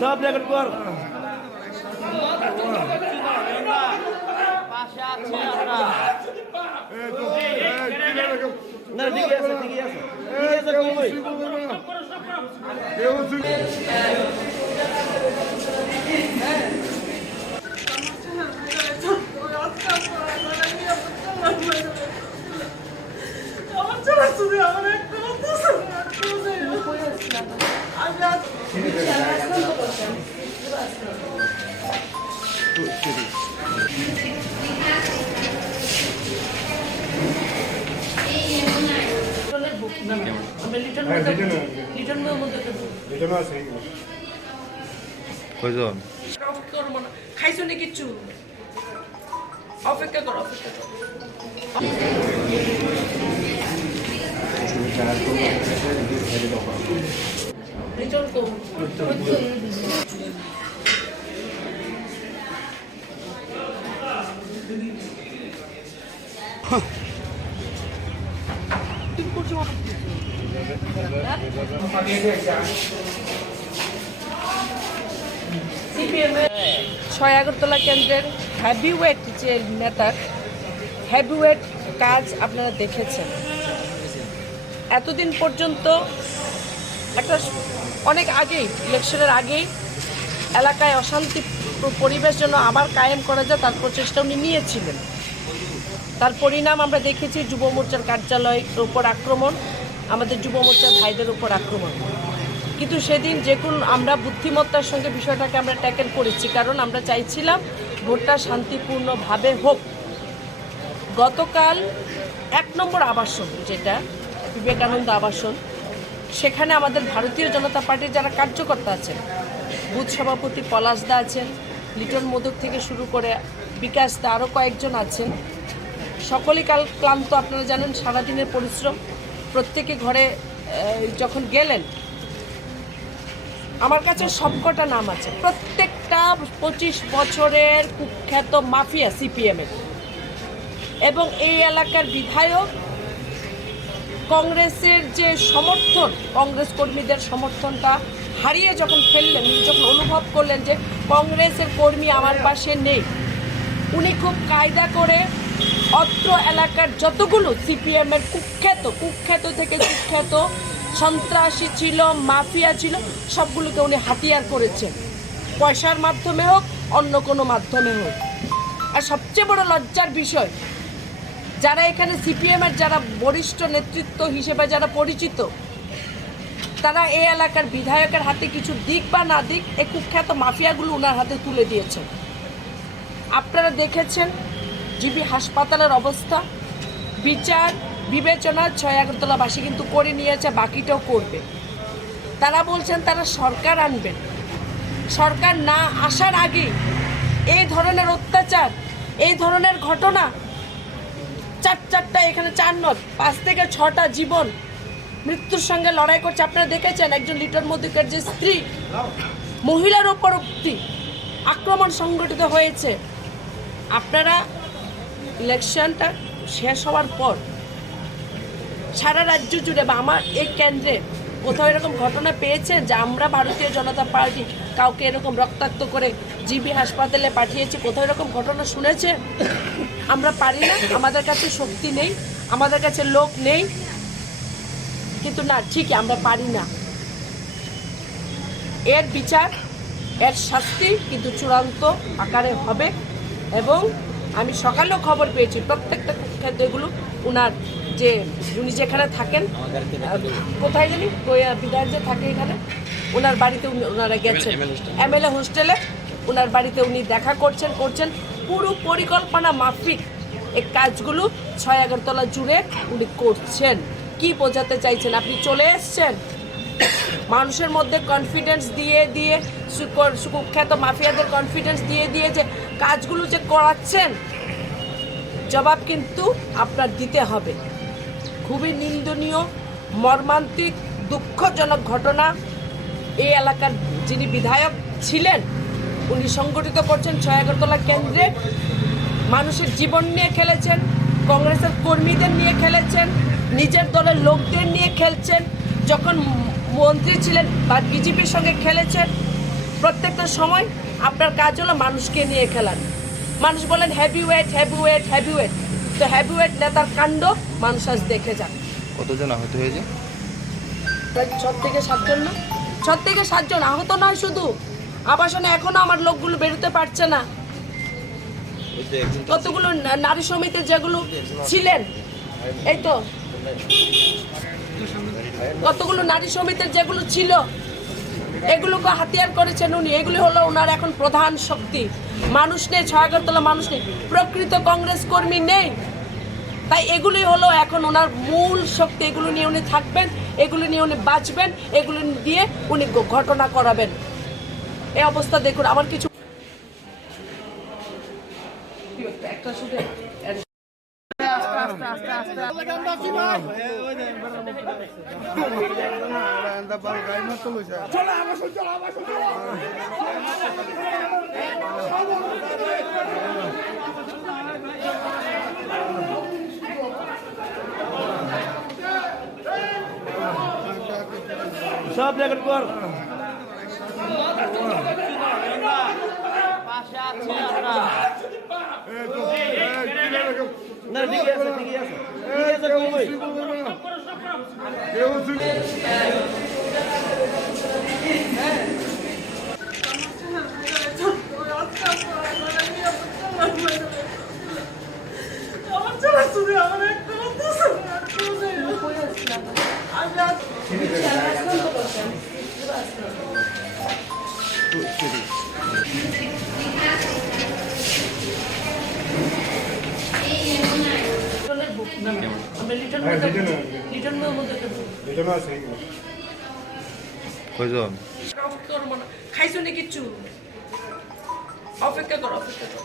সব রেকর্ড কর। না ঠিক আছে ঠিক আছে খাইছো নি কিচ্ছু? অপেক্ষা করো অপেক্ষা করো। ছয় আগরতলা কেন্দ্রের হেভিওয়েট যে নেতার হেভিওয়েট কাজ আপনারা দেখেছেন। এতদিন পর্যন্ত একটা অনেক আগেই ইলেকশনের আগেই এলাকায় অশান্তি পরিবেশ যেন আবার কায়েম করা যায় তার প্রচেষ্টা উনি নিয়েছিলেন। তার পরিণাম আমরা দেখেছি যুব মোর্চার কার্যালয়ের উপর আক্রমণ, আমাদের যুব মোর্চার ভাইদের উপর আক্রমণ। কিন্তু সেদিন আমরা বুদ্ধিমত্তার সঙ্গে বিষয়টাকে আমরা ট্যাকেল করেছি, কারণ আমরা চাইছিলাম ভোটটা শান্তিপূর্ণভাবে হোক। গতকাল 1 নম্বর আবাসন, যেটা বিবেকানন্দ আবাসন, সেখানে আমাদের ভারতীয় জনতা পার্টির যারা কার্যকর্তা আছেন, বুথ সভাপতি পলাশ দা আছেন, লিটন মোদক থেকে শুরু করে বিকাশ দা, আরও কয়েকজন আছেন। সকলেই ক্লান্ত, আপনারা জানেন সারাদিনের পরিশ্রম। প্রত্যেকে ঘরে যখন গেলেন, আমার কাছে সবকটা নাম আছে, প্রত্যেকটা 25 বছরের কুখ্যাত মাফিয়া সিপিএমের, এবং এই এলাকার বিধায়ক। কংগ্রেসের যে সমর্থন, কংগ্রেস কর্মীদের সমর্থনটা হারিয়ে যখন ফেললেন, যখন অনুভব করলেন যে কংগ্রেসের কর্মী আমার পাশে নেই, উনি খুব কায়দা করে অত্র এলাকার যতগুলো সিপিএমের কুখ্যাত থেকে কুখ্যাত সন্ত্রাসী ছিল, মাফিয়া ছিল, সবগুলোকে উনি হাতিয়ার করেছেন, পয়সার মাধ্যমে হোক অন্য কোনো মাধ্যমে হোক। আর সবচেয়ে বড় লজ্জার বিষয়, যারা এখানে সিপিএমের যারা বরিষ্ঠ নেতৃত্ব হিসেবে যারা পরিচিত, তারা এই এলাকার বিধায়কের হাতে কিছু দিক বা না দিক এই কুখ্যাত মাফিয়াগুলো ওনার হাতে তুলে দিয়েছেন। আপনারা দেখেছেন জিবি হাসপাতালের অবস্থা, বিচার বিবেচনা 6 আগরতলাবাসী কিন্তু করে নিয়েছে, বাকিটাও করবে। তারা বলছেন তারা সরকার আনবেন, সরকার না আসার আগে এই ধরনের অত্যাচার, এই ধরনের ঘটনা, চারটা এখানে 4 নয় 5 থেকে 6টা জীবন মৃত্যুর সঙ্গে লড়াই করছে। আপনারা দেখেছেন একজন লিটন মোদকের যে স্ত্রী, মহিলার ওপর অব্দি আক্রমণ সংগঠিত হয়েছে। আপনারা ইলেকশনটা শেষ হওয়ার পর সারা রাজ্য জুড়ে বা আমার এই কেন্দ্রে কোথাও এরকম ঘটনা পেয়েছেন যে আমরা ভারতীয় জনতা পার্টি কাউকে এরকম রক্তাক্ত করে জিবি হাসপাতালে পাঠিয়েছি? কোথাও এরকম ঘটনা শুনেছে? আমরা পারি না, আমাদের কাছে শক্তি নেই, আমাদের কাছে লোক নেই, কিন্তু না, ঠিকই আমরা পারি না। এর বিচার, এর শাস্তি কিন্তু চূড়ান্ত আকারে হবে। এবং আমি সকালেও খবর পেয়েছি প্রত্যেকটা ক্ষেত্রগুলো ওনার যে উনি যেখানে থাকেন, কোথায় জানি বিধায়ক যে থাকে এখানে, ওনার বাড়িতে ওনারা গেছেন, এমএলএ হোস্টেলে ওনার বাড়িতে উনি দেখা করছেন পুরো পরিকল্পনা মাফিক এই কাজগুলো 6 আগরতলা জুড়ে উনি করছেন। কি বোঝাতে চাইছেন? আপনি চলে এসছেন মানুষের মধ্যে কনফিডেন্স দিয়ে কুখ্যাত মাফিয়াদের কনফিডেন্স দিয়ে যে কাজগুলো যে করাচ্ছেন, জবাব কিন্তু আপনার দিতে হবে। খুবই নিন্দনীয়, মর্মান্তিক, দুঃখজনক ঘটনা। এই এলাকার যিনি বিধায়ক ছিলেন, উনি সংগঠিত করছেন 6 আগরতলা কেন্দ্রে মানুষের জীবন নিয়ে খেলেছেন, কংগ্রেসের কর্মীদের নিয়ে খেলেছেন, নিজের দলের লোকদের নিয়ে খেলছেন, যখন মন্ত্রী ছিলেন বা বিজেপির সঙ্গে খেলেছেন। প্রত্যেকটা সময় আপনার কাজ হলো মানুষকে নিয়ে খেলান। মানুষ বলেন হেভিওয়েট হেভিওয়েট হেভিওয়েট, তো হেভিওয়েট নেতার কাণ্ড মানুষ আজ দেখে যান। কতজন আহত হয়েছে? প্রায় 6 থেকে 7 জন না, 6 থেকে 7 জন আহত নয়, শুধু আবাসনে এখনো আমার লোকগুলো বেরোতে পারছে না। কতগুলো নারী সমিতি যেগুলো ছিলেন, এই তো কতগুলো নারী সমিতির যেগুলো ছিল, এগুলোকে হাতিয়ার করেছেন উনি। এগুলি হলো ওনার এখন প্রধান শক্তি। মানুষ নেই, ছয়াগরতলা মানুষ নেই, প্রকৃত কংগ্রেস কর্মী নেই, তাই এগুলি হলো এখন ওনার মূল শক্তি। এগুলো নিয়ে উনি থাকবেন, এগুলো নিয়ে উনি বাঁচবেন, এগুলো দিয়ে উনি ঘটনা করাবেন। এই অবস্থা দেখুন। আমার কিছু একটা শুধু সব রেকর্ড কর। না ঠিক আছে, ঠিক আছে, ঠিক আছে, কই কয়জন? খাইছো না কিচ্ছু? অপেক্ষা করো, অপেক্ষা করো।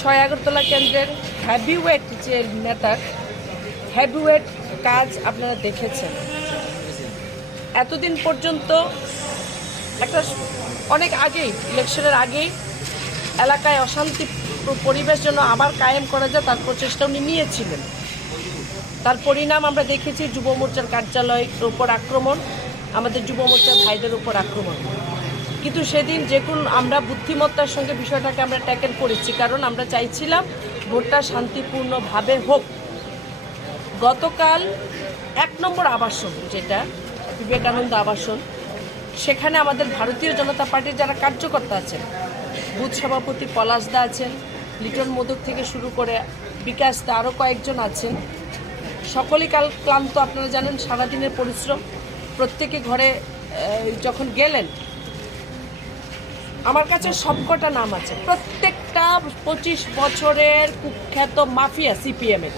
ছয়াগরতলা কেন্দ্রের হেভিওয়েট যে নেতার হেভিওয়েট কাজ আপনারা দেখেছেন। এতদিন পর্যন্ত একটা অনেক আগেই, ইলেকশনের আগেই এলাকায় অশান্তি পরিবেশ যেন আবার কায়েম করা যায় তার প্রচেষ্টা উনি নিয়েছিলেন। তার পরিণাম আমরা দেখেছি, যুব মোর্চার কার্যালয়ের উপর আক্রমণ, আমাদের যুব মোর্চার ভাইদের উপর আক্রমণ। কিন্তু সেদিন আমরা বুদ্ধিমত্তার সঙ্গে বিষয়টাকে আমরা ট্যাকেল করেছি, কারণ আমরা চাইছিলাম ভোটটা শান্তিপূর্ণভাবে হোক। গতকাল 1 নম্বর আবাসন, যেটা বিবেকানন্দ আবাসন, সেখানে আমাদের ভারতীয় জনতা পার্টির যারা কার্যকর্তা আছেন, বুথ সভাপতি পলাশ দা আছেন, লিটন মোদক থেকে শুরু করে বিকাশ দা, আরও কয়েকজন আছেন। সকলেই ক্লান্ত, আপনারা জানেন, সারাদিনের পরিশ্রম। প্রত্যেকে ঘরে যখন গেলেন, আমার কাছে সবকটা নাম আছে, প্রত্যেকটা 25 বছরের কুখ্যাত মাফিয়া সিপিএমের,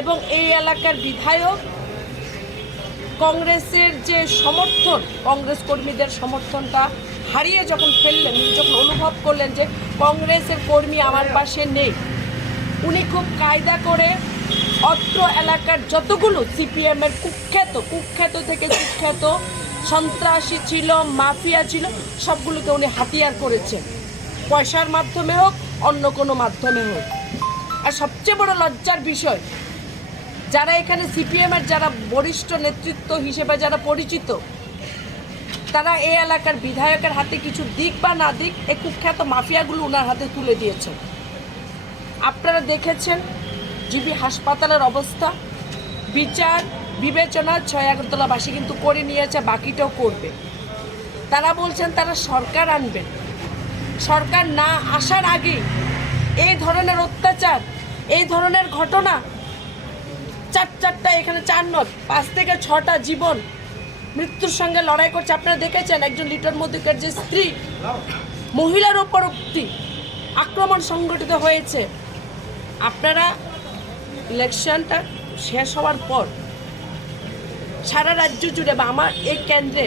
এবং এই এলাকার বিধায়ক। কংগ্রেসের যে সমর্থন, কংগ্রেস কর্মীদের সমর্থনটা হারিয়ে যখন ফেললেন, যখন অনুভব করলেন যে কংগ্রেসের কর্মী আমার পাশে নেই, উনি খুব কায়দা করে অত্র এলাকার যতগুলো সিপিএমের কুখ্যাত থেকে কুখ্যাত সন্ত্রাসী ছিল, মাফিয়া ছিল, সবগুলোকে উনি হাতিয়ার করেছেন, পয়সার মাধ্যমে হোক, অন্য কোনো মাধ্যমে হোক। আর সবচেয়ে বড় লজ্জার বিষয়, যারা এখানে সিপিএমের যারা বরিষ্ঠ নেতৃত্ব হিসেবে যারা পরিচিত, তারা এই এলাকার বিধায়কের হাতে কিছু দিক বা না দিক, এই কুখ্যাত মাফিয়াগুলো ওনার হাতে তুলে দিয়েছেন। আপনারা দেখেছেন জিবি হাসপাতালের অবস্থা, বিচার বিবেচনা ছয়াগরতলাবাসী কিন্তু করে নিয়েছে, বাকিটাও করবে। তারা বলছেন তারা সরকার আনবেন, সরকার না আসার আগে এই ধরনের অত্যাচার, এই ধরনের ঘটনা, চারটা এখানে 4 নয় 5 থেকে 6টা জীবন মৃত্যুর সঙ্গে লড়াই করছে। আপনারা দেখেছেন একজন লিটন মোদকের যে স্ত্রী, মহিলার ওপর আক্রমণ সংগঠিত হয়েছে। আপনারা ইলেকশনটা শেষ হওয়ার পর সারা রাজ্য জুড়ে বা আমার এই কেন্দ্রে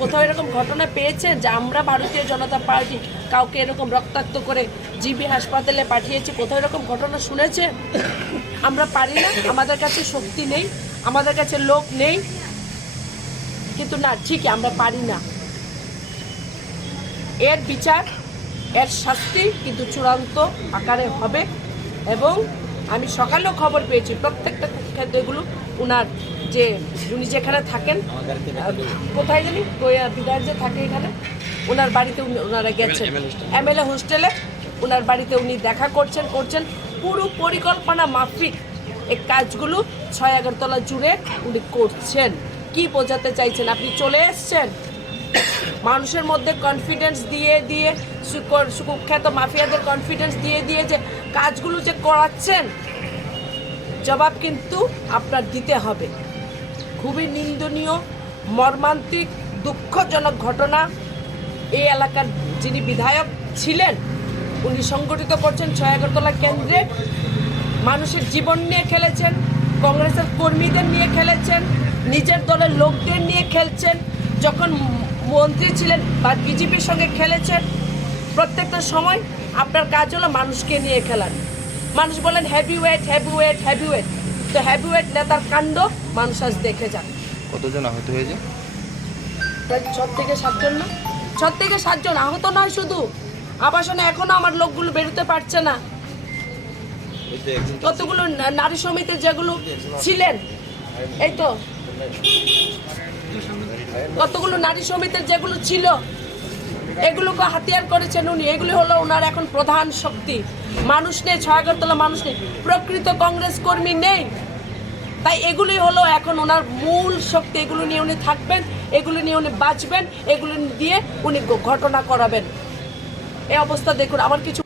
কোথাও এরকম ঘটনা পেয়েছেন যে আমরা ভারতীয় জনতা পার্টি কাউকে এরকম রক্তাক্ত করে জিবি হাসপাতালে পাঠিয়েছি? কোথাও এরকম ঘটনা শুনেছে? আমরা পারি না, আমাদের কাছে শক্তি নেই, আমাদের কাছে লোক নেই, কিন্তু না, ঠিকই আমরা পারি না। এর বিচার, এর শাস্তি কিন্তু চূড়ান্ত আকারে হবে। এবং আমি সকালেও খবর পেয়েছি প্রত্যেকটা ক্ষেত্রগুলো উনার যে উনি যেখানে থাকেন, কোথায় জানি বিধায়ক যে থাকে এখানে, ওনার বাড়িতে ওনারা গেছেন, এমএলএ হোস্টেলে ওনার বাড়িতে উনি দেখা করছেন পুরো পরিকল্পনা মাফিক এই কাজগুলো 6 আগরতলা জুড়ে উনি করছেন। কি বোঝাতে চাইছেন? আপনি চলে এসছেন মানুষের মধ্যে কনফিডেন্স দিয়ে দিয়ে, সুকুখ্যাত মাফিয়াদের কনফিডেন্স দিয়ে দিয়ে যে কাজগুলো যে করাচ্ছেন, জবাব কিন্তু আপনার দিতে হবে। খুবই নিন্দনীয়, মর্মান্তিক, দুঃখজনক ঘটনা। এই এলাকার যিনি বিধায়ক ছিলেন উনি সংগঠিত করছেন 6 আগরতলা কেন্দ্রে, মানুষের জীবন নিয়ে খেলেছেন, কংগ্রেসের কর্মীদের নিয়ে খেলেছেন, নিজের দলের লোকদের নিয়ে খেলছেন। যখন মন্ত্রী ছিলেন বা বিজেপির সঙ্গে খেলেছেন, প্রত্যেকটা সময় আপনার কাজ হলো মানুষকে নিয়ে খেলার। মানুষ বলেন হেভিওয়েট হেভিওয়েট হেভিওয়েট, তো হেভিওয়েট নেতার কাণ্ড মানুষ আজ দেখে যান। কতজন আহত হয়েছে? প্রায় 6 থেকে 7 জন না, 6 থেকে 7 জন আহত নয়, শুধু আবাসনে এখনো আমার লোকগুলো বেরোতে পারছে না। কতগুলো নারী সমিতি যেগুলো ছিলেন, এই তো কতগুলো নারী সমিতির যেগুলো ছিল, এগুলোকে হাতিয়ার করেছেন উনি। এগুলি হলো ওনার এখন প্রধান শক্তি। মানুষ নেই, 6 আগরতলা মানুষ নেই, প্রকৃত কংগ্রেস কর্মী নেই। তাই এগুলি হলো এখন ওনার মূল শক্তি। এগুলো নিয়ে উনি থাকবেন, এগুলো নিয়ে উনি বাঁচবেন, এগুলো দিয়ে উনি ঘটনা করাবেন। এই অবস্থা দেখুন। আমার কিছু